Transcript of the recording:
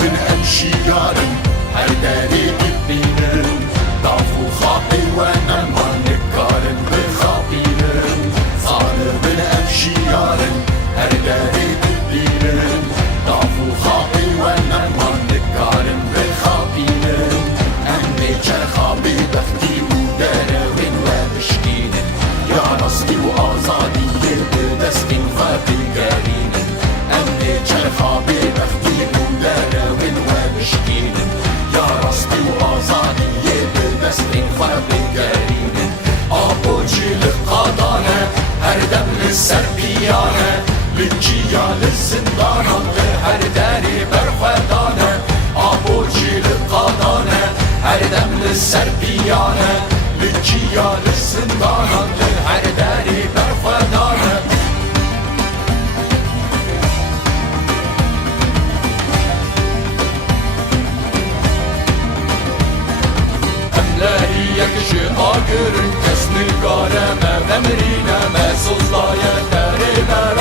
bin emşiyarın her deri dibinin Dafu xapi ve neman nikarin bi xapinin Sarı bin emşiyarın her deri dibinin Dafu xapi ve neman nikarin bi xapinin Emmi çerxabi bexti u derevin ve mişkinin Ya rasti u azadiye bi destin ve bilgerinin Emmi çerxabi bexti u derevin ve mişkinin Ya rasti u azadiye bi destin ve bilgerinin Abucilik kadane her demli serpiyane Linciyalı zindanan ve her deri berfedane Abucilik kadane her demli serpiyane Linciyalı zindanan ve her deri berfedane Emleri yakışı agırın kes nigareme Emrine me sozlaya deriler